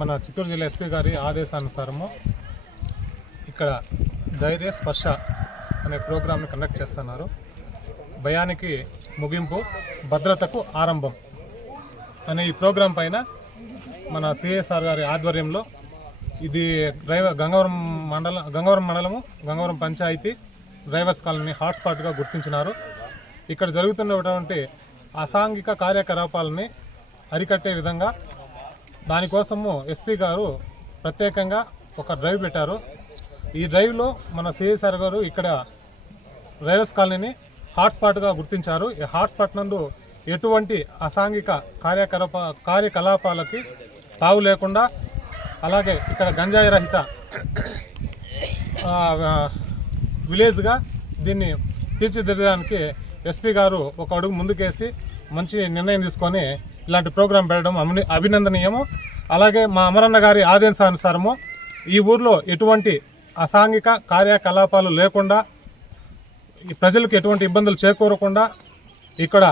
మన చిత్తూరు జిల్లా ఎస్పీ గారి ఆదేశానుసారము ఇక్కడ ధైర్య స్పర్శ అనే ప్రోగ్రాంని కండక్ట్ చేస్తున్నారు. భయానికి ముగింపు భద్రతకు ఆరంభం అనే ఈ ప్రోగ్రాం పైన మన సిఎస్ఆర్ గారి ఆధ్వర్యంలో ఇది డ్రైవర్ గంగవరం మండలం గంగవరం మండలము గంగవరం పంచాయతీ డ్రైవర్స్ కాలనీ హాట్స్పాట్గా గుర్తించినారు. ఇక్కడ జరుగుతున్నటువంటి అసాంఘిక కార్యకలాపాలని అరికట్టే విధంగా దానికోసము ఎస్పీ గారు ప్రత్యేకంగా ఒక డ్రైవ్ పెట్టారు. ఈ డ్రైవ్లో మన సిఎస్ఆర్ గారు ఇక్కడ డ్రైవర్స్ కాలనీని హాట్స్పాట్గా గుర్తించారు. ఈ హాట్స్పాట్ నందు ఎటువంటి అసాంఘిక కార్యకలాప కార్యకలాపాలకి తావు లేకుండా అలాగే ఇక్కడ గంజాయి రహిత విలేజ్గా దీన్ని తీర్చిదిద్దడానికి ఎస్పీ గారు ఒక అడుగు ముందుకేసి మంచి నిర్ణయం తీసుకొని ఇలాంటి ప్రోగ్రాం పెట్టడం అభినందనీయము. అలాగే మా అమరన్న గారి ఆదేశానుసారము ఈ ఊర్లో ఎటువంటి అసాంఘిక కార్యకలాపాలు లేకుండా ఈ ప్రజలకు ఎటువంటి ఇబ్బందులు చేకూరకుండా ఇక్కడ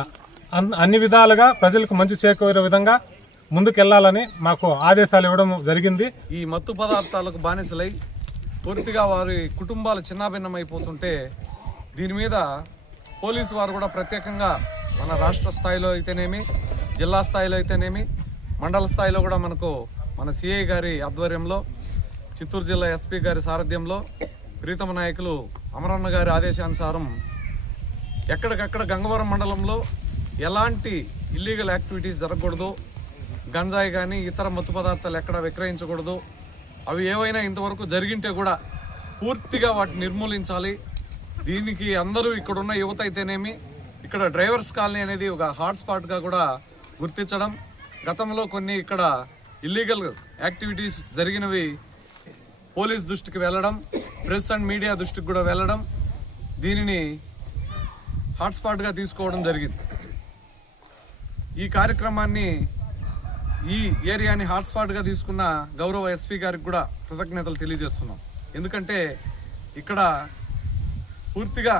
అన్- అన్ని విధాలుగా ప్రజలకు మంచి చేకూరే విధంగా ముందుకెళ్ళాలని మాకు ఆదేశాలు ఇవ్వడం జరిగింది. ఈ మత్తు పదార్థాలకు బానిసలై పూర్తిగా వారి కుటుంబాలు చిన్నాభిన్నమైపోతుంటే దీని మీద పోలీసు వారు కూడా ప్రత్యేకంగా మన రాష్ట్ర స్థాయిలో అయితేనేమి జిల్లా స్థాయిలో అయితేనేమి మండల స్థాయిలో కూడా మనకు మన సిఐ గారి ఆధ్వర్యంలో చిత్తూరు జిల్లా ఎస్పీ గారి సారథ్యంలో ప్రీతమ నాయకులు అమరన్న గారి ఆదేశానుసారం ఎక్కడికక్కడ గంగవరం మండలంలో ఎలాంటి ఇల్లీగల్ యాక్టివిటీస్ జరగకూడదు గంజాయి కానీ ఇతర మత్తు పదార్థాలు ఎక్కడ విక్రయించకూడదు అవి ఏవైనా ఇంతవరకు జరిగింటే కూడా పూర్తిగా వాటిని నిర్మూలించాలి. దీనికి అందరూ ఇక్కడున్న యువత అయితేనేమి ఇక్కడ డ్రైవర్స్ కాలనీ అనేది ఒక హాట్స్పాట్గా కూడా గుర్తించడం గతంలో కొన్ని ఇక్కడ ఇల్లీగల్ యాక్టివిటీస్ జరిగినవి పోలీస్ దృష్టికి వెళ్ళడం ప్రెస్ అండ్ మీడియా దృష్టికి కూడా వెళ్ళడం దీనిని హాట్స్పాట్గా తీసుకోవడం జరిగింది. ఈ కార్యక్రమాన్ని ఈ ఏరియాని హాట్స్పాట్గా తీసుకున్న గౌరవ ఎస్పీ గారికి కూడా కృతజ్ఞతలు తెలియజేస్తున్నాం. ఎందుకంటే ఇక్కడ పూర్తిగా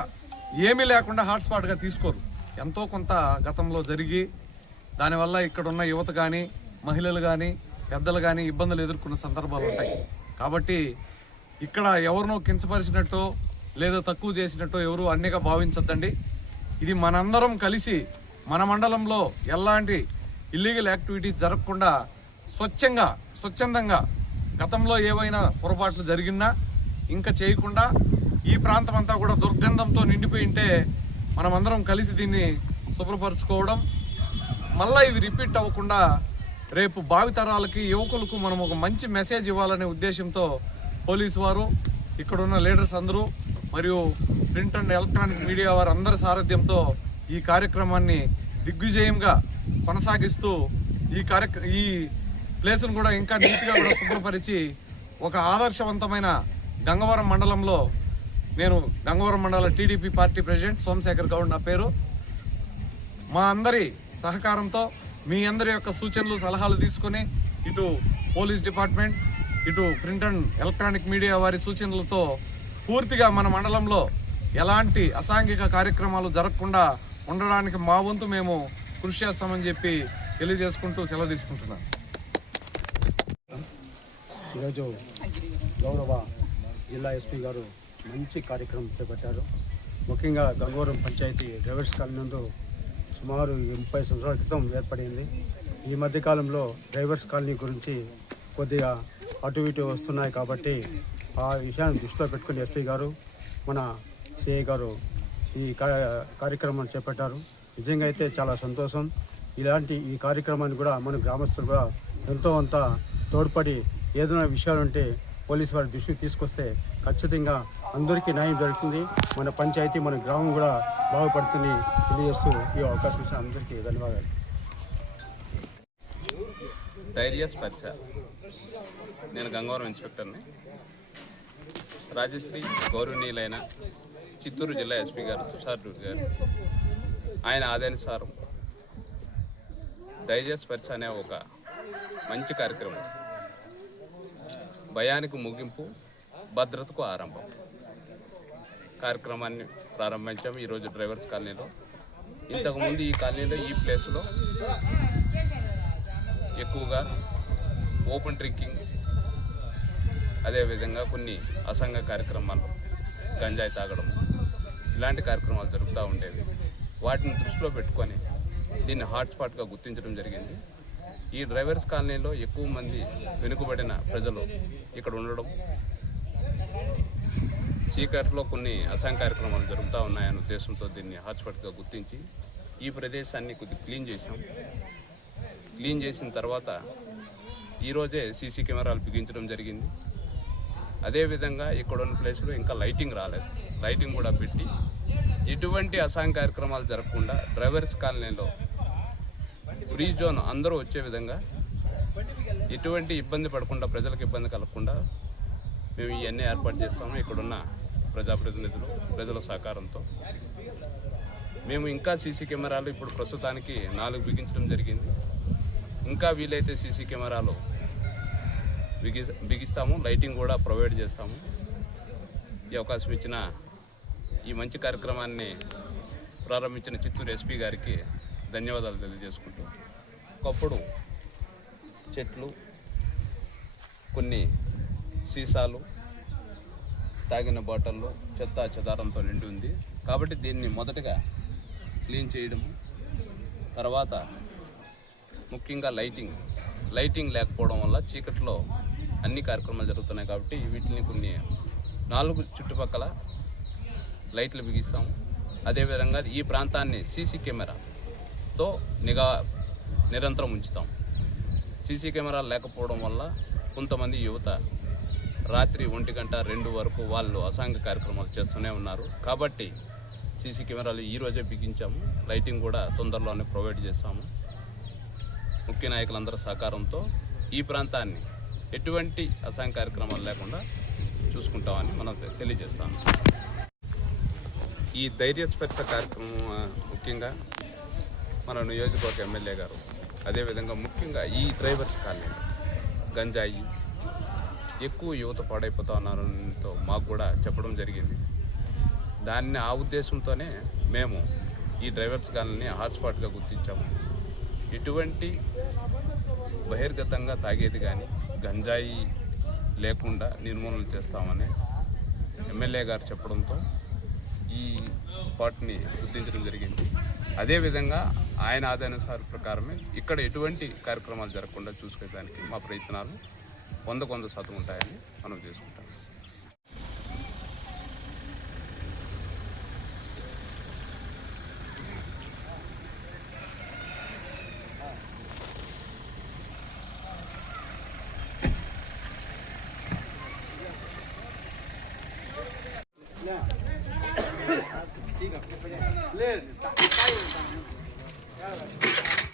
ఏమీ లేకుండా హాట్స్పాట్గా తీసుకోరు. ఎంతో కొంత గతంలో జరిగి దానివల్ల ఇక్కడ ఉన్న యువత కానీ మహిళలు కానీ పెద్దలు కానీ ఇబ్బందులు ఎదుర్కొన్న సందర్భాలు ఉంటాయి. కాబట్టి ఇక్కడ ఎవరినో కించపరిచినట్టో లేదా తక్కువ చేసినట్టో ఎవరు అన్నిగా భావించొద్దండి. ఇది మనందరం కలిసి మన మండలంలో ఎలాంటి ఇల్లీగల్ యాక్టివిటీస్ జరగకుండా స్వచ్ఛంగా స్వచ్ఛందంగా గతంలో ఏవైనా పొరపాట్లు జరిగినా ఇంకా చేయకుండా ఈ ప్రాంతం అంతా కూడా దుర్గంధంతో నిండిపోయి ఉంటే మనమందరం కలిసి దీన్ని శుభ్రపరచుకోవడం మళ్ళీ ఇవి రిపీట్ అవ్వకుండా రేపు భావితరాలకి యువకులకు మనం ఒక మంచి మెసేజ్ ఇవ్వాలనే ఉద్దేశంతో పోలీసు వారు ఇక్కడున్న లీడర్స్ అందరూ మరియు ప్రింట్ అండ్ ఎలక్ట్రానిక్ మీడియా వారు అందరి సారథ్యంతో ఈ కార్యక్రమాన్ని దిగ్విజయంగా కొనసాగిస్తూ ఈ కార్యక్ర ఈ ప్లేస్ను కూడా ఇంకా నీట్గా కూడా శుభ్రపరిచి ఒక ఆదర్శవంతమైన గంగవరం మండలంలో నేను గంగవరం మండల TDP party president Somashekar Goud నా పేరు. మా అందరి సహకారంతో మీ అందరి యొక్క సూచనలు సలహాలు తీసుకొని ఇటు పోలీస్ డిపార్ట్మెంట్ ఇటు ప్రింట్ అండ్ ఎలక్ట్రానిక్ మీడియా వారి సూచనలతో పూర్తిగా మన మండలంలో ఎలాంటి అసాంఘిక కార్యక్రమాలు జరగకుండా ఉండడానికి మా వంతు మేము కృషి చేస్తామని చెప్పి తెలియజేసుకుంటూ సెలవు తీసుకుంటున్నాను. ఈరోజు గౌరవ జిల్లా ఎస్పీ గారు మంచి కార్యక్రమం చేపట్టారు. ముఖ్యంగా గంగవరం పంచాయతీ డ్రైవర్స్ కాలనీ నందు సుమారు ముప్పై సంవత్సరాల క్రితం ఏర్పడింది. ఈ మధ్యకాలంలో డ్రైవర్స్ కాలనీ గురించి కొద్దిగా అటు ఇటు వస్తున్నాయి కాబట్టి ఆ విషయాన్ని దృష్టిలో పెట్టుకుని ఎస్పీ గారు మన సిఐ గారు ఈ కా- కార్యక్రమాన్ని చేపట్టారు. నిజంగా అయితే చాలా సంతోషం. ఇలాంటి ఈ కార్యక్రమాన్ని కూడా మన గ్రామస్తులు కూడా ఎంతో అంత తోడ్పడి ఏదైనా విషయాలు ఉంటే పోలీసు వారి దృష్టికి తీసుకొస్తే ఖచ్చితంగా అందరికీ న్యాయం జరుగుతుంది. మన పంచాయతీ మన గ్రామం కూడా బాగుపడుతుంది. తెలియజేస్తూ ఈ అవకాశం ఇచ్చిన అందరికీ ధన్యవాదాలు. ధైర్య స్పర్శ. నేను గంగవరం ఇన్స్పెక్టర్ని. రాజశ్రీ గౌరవనీయులైన చిత్తూరు జిల్లా ఎస్పీ గారు తుషార్ రెడ్డి గారు. ఆయన ఆదేశానుసారం ధైర్య స్పర్శ అనే ఒక మంచి కార్యక్రమం భయానికి ముగింపు భద్రతకు ఆరంభం. కార్యక్రమాన్ని ప్రారంభించాము ఈరోజు డ్రైవర్స్ కాలనీలో. ఇంతకుముందు ఈ కాలనీలో ఈ ప్లేస్లో ఎక్కువగా ఓపెన్ డ్రింకింగ్ అదేవిధంగా కొన్ని అసంఘ కార్యక్రమాలు గంజాయి తాగడం ఇలాంటి కార్యక్రమాలు జరుగుతూ ఉండేవి. వాటిని దృష్టిలో పెట్టుకొని దీన్ని హాట్స్పాట్గా గుర్తించడం జరిగింది. ఈ డ్రైవర్స్ కాలనీలో ఎక్కువ మంది వెనుకబడిన ప్రజలు ఇక్కడ ఉండడం చీకట్లో కొన్ని అసాం కార్యక్రమాలు జరుగుతూ ఉన్నాయనే ఉద్దేశంతో దీన్ని హాట్స్పాట్గా గుర్తించి ఈ ప్రదేశాన్ని కొద్దిగా క్లీన్ చేసాం క్లీన్ చేసిన తర్వాత ఈరోజే సీసీ కెమెరాలు బిగించడం జరిగింది. అదేవిధంగా ఇక్కడ ఉన్న ప్లేస్లో ఇంకా లైటింగ్ రాలేదు. లైటింగ్ కూడా పెట్టి ఎటువంటి అసాంఘ కార్యక్రమాలు జరగకుండా డ్రైవర్స్ కాలనీలో ఫ్రీ జోన్ అందరూ వచ్చే విధంగా ఎటువంటి ఇబ్బంది పడకుండా ప్రజలకు ఇబ్బంది కలగకుండా మేము ఇవన్నీ ఏర్పాటు చేస్తాము. ఇక్కడున్న ప్రజాప్రతినిధులు ప్రజల సహకారంతో. మేము ఇంకా సీసీ కెమెరాలు ఇప్పుడు ప్రస్తుతానికి నాలుగు బిగించడం జరిగింది. ఇంకా వీలైతే సీసీ కెమెరాలు బిగి బిగిస్తాము లైటింగ్ కూడా ప్రొవైడ్ చేస్తాము. ఈ అవకాశం ఇచ్చిన ఈ మంచి కార్యక్రమాన్ని ప్రారంభించిన చిత్తూరు ఎస్పీ గారికి ధన్యవాదాలు తెలియజేసుకుంటూ ఒకప్పుడు చెట్లు కొన్ని సీసాలు తాగిన బాటిల్లో చెత్త చెదారంతో నిండి ఉంది. కాబట్టి దీన్ని మొదటగా క్లీన్ చేయడము తర్వాత ముఖ్యంగా లైటింగ్ లైటింగ్ లేకపోవడం వల్ల చీకట్లో అన్ని కార్యక్రమాలు జరుగుతున్నాయి కాబట్టి వీటిని కొన్ని నాలుగు చుట్టుపక్కల లైట్లు బిగిస్తాము. అదేవిధంగా ఈ ప్రాంతాన్ని సీసీ కెమెరాతో నిఘా నిరంతరం ఉంచుతాం. సీసీ కెమెరాలు లేకపోవడం వల్ల కొంతమంది యువత రాత్రి ఒంటి గంట రెండు వరకు వాళ్ళు అసాంఘ కార్యక్రమాలు చేస్తూనే ఉన్నారు. కాబట్టి సీసీ కెమెరాలు ఈరోజే బిగించాము. లైటింగ్ కూడా తొందరలోనే ప్రొవైడ్ చేస్తాము ముఖ్య నాయకులందరి సహకారంతో ఈ ప్రాంతాన్ని ఎటువంటి అసాంఘ కార్యక్రమాలు లేకుండా చూసుకుంటామని మనం తెలియజేస్తాము. ఈ ధైర్యస్పర్శ కార్యక్రమం ముఖ్యంగా మన నియోజకవర్గ ఎమ్మెల్యే గారు అదేవిధంగా ముఖ్యంగా ఈ డ్రైవర్స్ కాలనీ గంజాయి ఎక్కువ యువత పాడైపోతా ఉన్నారతో మాకు కూడా చెప్పడం జరిగింది. దాన్ని ఆ ఉద్దేశంతోనే మేము ఈ డ్రైవర్స్ కాలనీ హాట్స్పాట్గా గుర్తించాము. ఎటువంటి బహిర్గతంగా తాగేది కానీ గంజాయి లేకుండా నిర్మూలన చేస్తామని ఎమ్మెల్యే గారు చెప్పడంతో ఈ స్పాట్ని గుర్తించడం జరిగింది. అదేవిధంగా ఆయన ఆదాయానుసార ప్రకారమే ఇక్కడ ఎటువంటి కార్యక్రమాలు జరగకుండా చూసుకోవడానికి మా ప్రయత్నాలు వంద కొంద శాతం ఉంటాయని మనం చేసుకుంటాం.